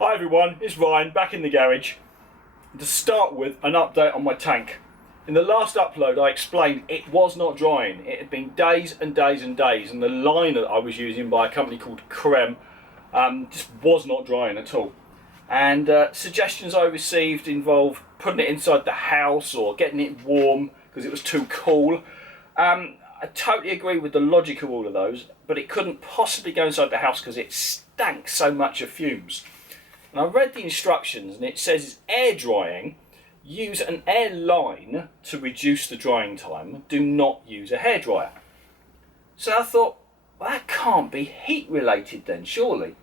Hi everyone, it's Ryan back in the garage. To start with, an update on my tank. In the last upload I explained it was not drying. It had been days and days and days, and the liner that I was using by a company called Creme just was not drying at all. And suggestions I received involved putting it inside the house or getting it warm because it was too cool. I totally agree with the logic of all of those, but it couldn't possibly go inside the house because it stank so much of fumes. And I read the instructions and it says it's air drying. Use an air line to reduce the drying time. Do not use a hairdryer. So I thought, well, that can't be heat related then, surely.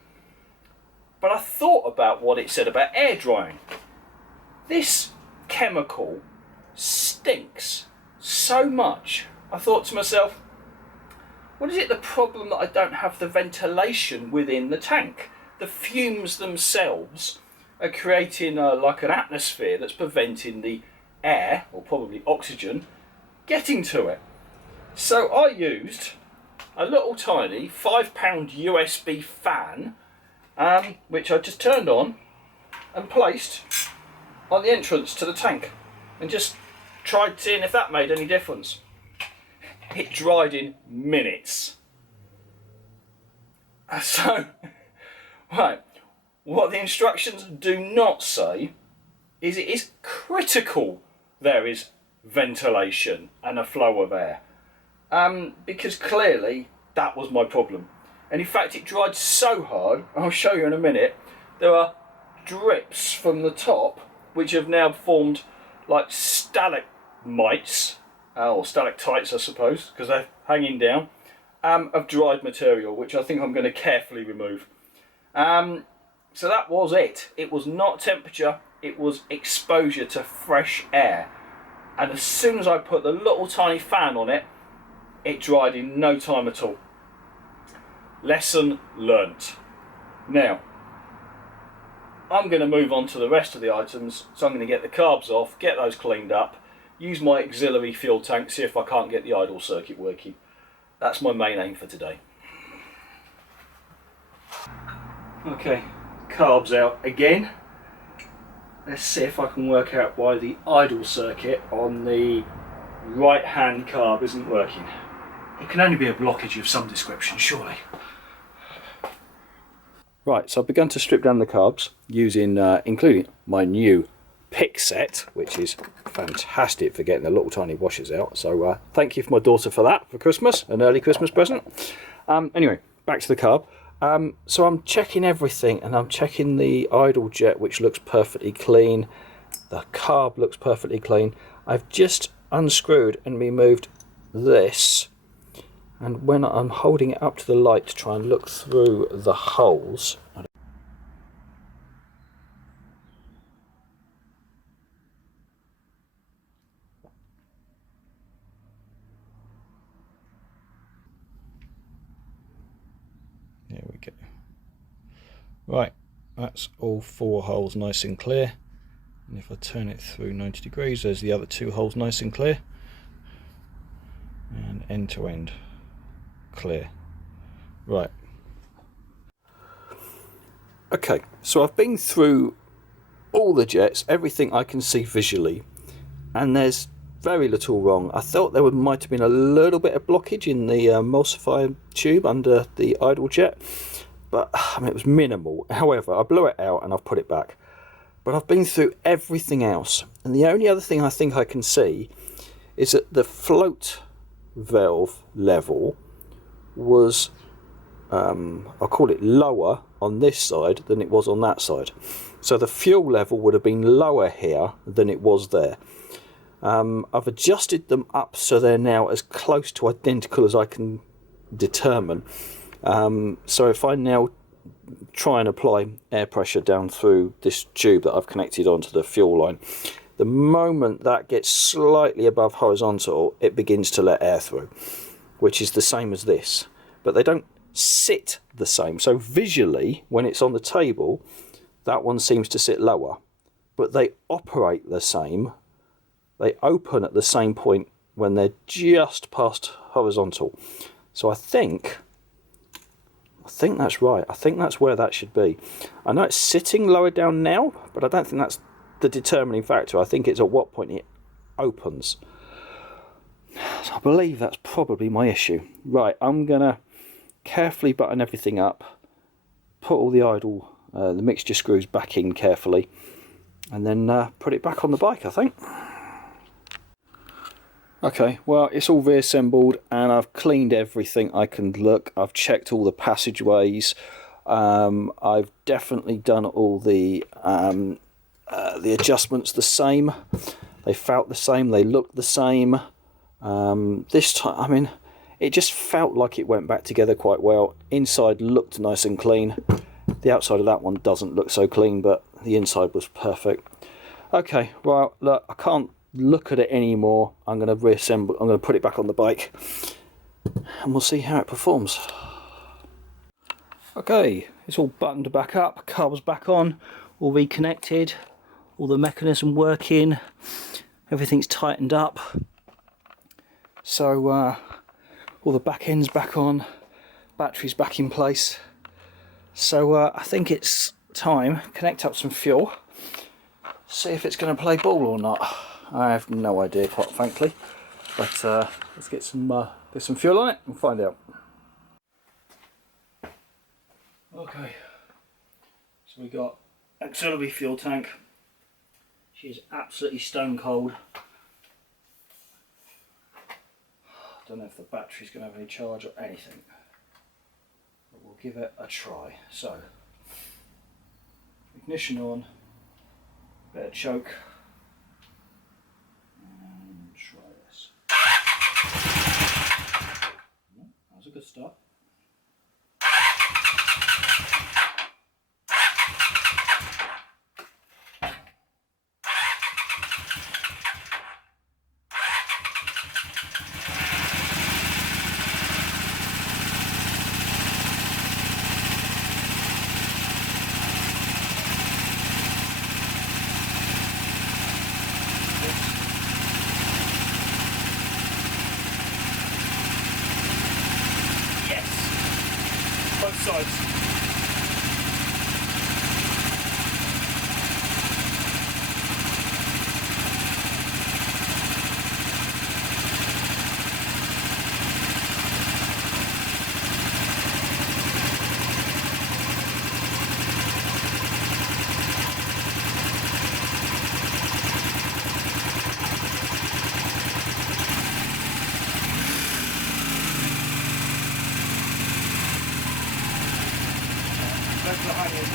But I thought about what it said about air drying. This chemical stinks so much. I thought to myself, what is it the problem that I don't have the ventilation within the tank? The fumes themselves are creating like an atmosphere that's preventing the air, or probably oxygen, getting to it. So I used a little tiny £5 USB fan, which I just turned on and placed on the entrance to the tank and just tried seeing if that made any difference. It dried in minutes. So, right, what the instructions do not say is it is critical there is ventilation and a flow of air. Because clearly that was my problem. And in fact it dried so hard, I'll show you in a minute, there are drips from the top which have now formed like stalagmites, or stalactites I suppose, because they're hanging down, of dried material, which I think I'm going to carefully remove. So that was it. It was not temperature, it was exposure to fresh air. And as soon as I put the little tiny fan on it, it dried in no time at all. Lesson learnt. Now, I'm going to move on to the rest of the items, so I'm going to get the carbs off, get those cleaned up, use my auxiliary fuel tank, see if I can't get the idle circuit working. That's my main aim for today. Okay, carbs out again. Let's see if I can work out why the idle circuit on the right hand carb isn't working. It can only be a blockage of some description, surely. Right, so I've begun to strip down the carbs using, including my new pick set, which is fantastic for getting the little tiny washers out. So thank you for my daughter for that for Christmas, an early Christmas present. Anyway, back to the carb. So I'm checking everything, and I'm checking the idle jet, which looks perfectly clean. The carb looks perfectly clean. I've just unscrewed and removed this, and when I'm holding it up to the light to try and look through the holes, there we go. Right, that's all 4 holes nice and clear, and if I turn it through 90 degrees, there's the other 2 holes nice and clear, and end to end clear. Right, okay, so I've been through all the jets, everything I can see visually, and there's very little wrong. I thought there might have been a little bit of blockage in the emulsifier tube under the idle jet, but I mean, it was minimal. However, I blew it out and I've put it back. But I've been through everything else, and the only other thing I think I can see is that the float valve level was, I'll call it lower on this side than it was on that side. So the fuel level would have been lower here than it was there. I've adjusted them up so they're now as close to identical as I can determine. So if I now try and apply air pressure down through this tube that I've connected onto the fuel line, the moment that gets slightly above horizontal, it begins to let air through, which is the same as this, but they don't sit the same. So visually, when it's on the table, that one seems to sit lower, but they operate the same. They open at the same point when they're just past horizontal. So I think I think that's right. I think that's where that should be. I know it's sitting lower down now, but I don't think that's the determining factor. I think it's at what point it opens. So I believe that's probably my issue. Right, I'm going to carefully button everything up, put all the idle, the mixture screws back in carefully, and then put it back on the bike, I think. Okay, well, it's all reassembled and I've cleaned everything I can look. I've checked all the passageways. I've definitely done all the adjustments the same. They felt the same, they looked the same. This time, I mean, it just felt like it went back together quite well. Inside looked nice and clean. The outside of that one doesn't look so clean, but the inside was perfect. Okay, well, look, I can't look at it anymore. I'm going to reassemble, I'm going to put it back on the bike and we'll see how it performs. Okay, it's all buttoned back up, car's back on, all reconnected, all the mechanism working, everything's tightened up. So all the back end's back on, battery's back in place. So I think it's time, connect up some fuel, see if it's going to play ball or not. I have no idea, quite frankly, but let's get some fuel on it and find out. Okay, so we got auxiliary fuel tank. She's absolutely stone cold. I don't know if the battery's going to have any charge or anything, but we'll give it a try. So, ignition on, bit of choke. That was a good start. Both sides. Behind you.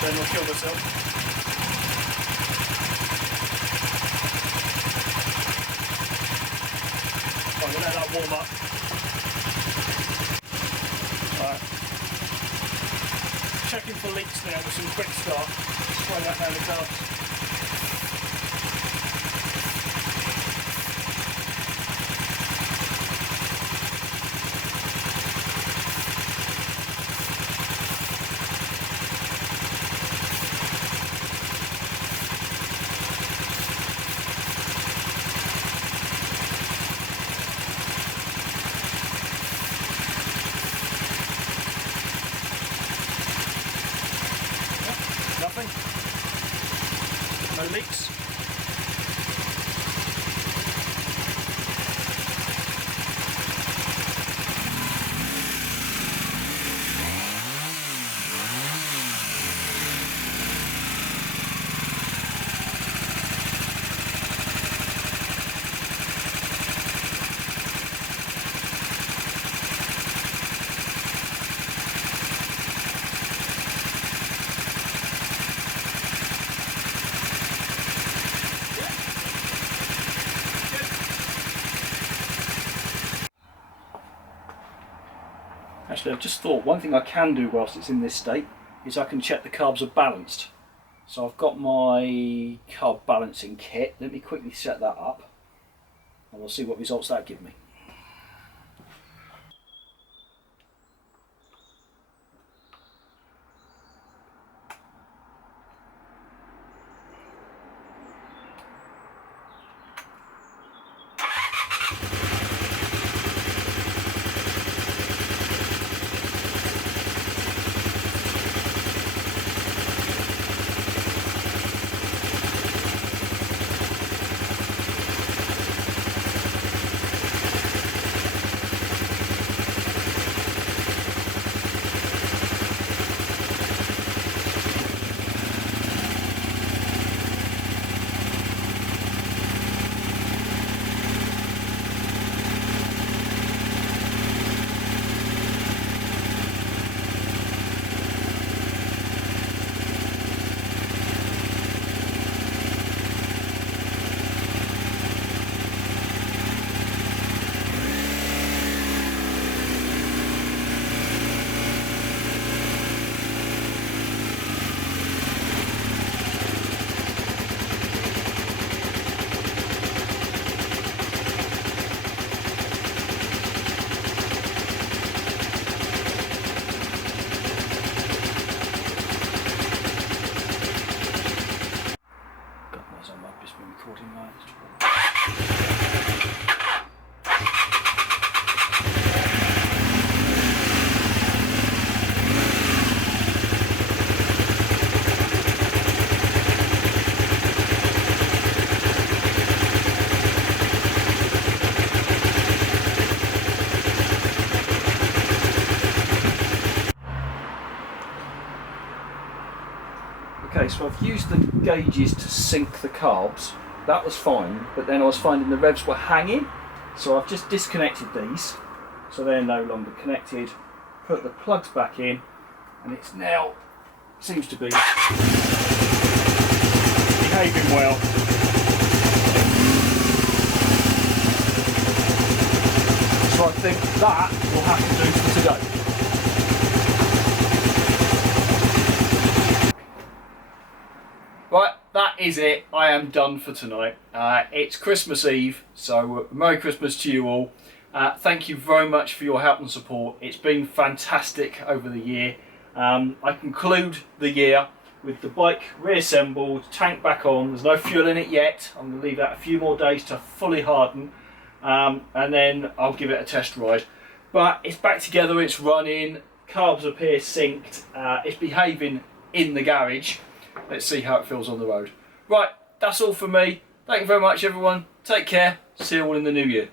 Then we'll kill myself. I'm gonna let that warm up. Alright. Checking for leaks now with some quick start. Try that down the car. Nothing. No leaks. Actually, I've just thought one thing I can do whilst it's in this state is I can check the carbs are balanced. So I've got my carb balancing kit. Let me quickly set that up and we'll see what results that give me. Okay, so I've used the gauges to sync the carbs. That was fine, but then I was finding the revs were hanging, so I've just disconnected these, so they're no longer connected. Put the plugs back in, and it's now seems to be behaving well. So I think that will have to do for today. Right, that is it. I am done for tonight. It's Christmas Eve, so Merry Christmas to you all. Thank you very much for your help and support. It's been fantastic over the year. I conclude the year with the bike reassembled, tank back on. There's no fuel in it yet. I'm going to leave that a few more days to fully harden, and then I'll give it a test ride. But it's back together, it's running, carbs appear synced, it's behaving in the garage. Let's see how it feels on the road. Right, that's all from me. Thank you very much everyone. Take care. See you all in the new year.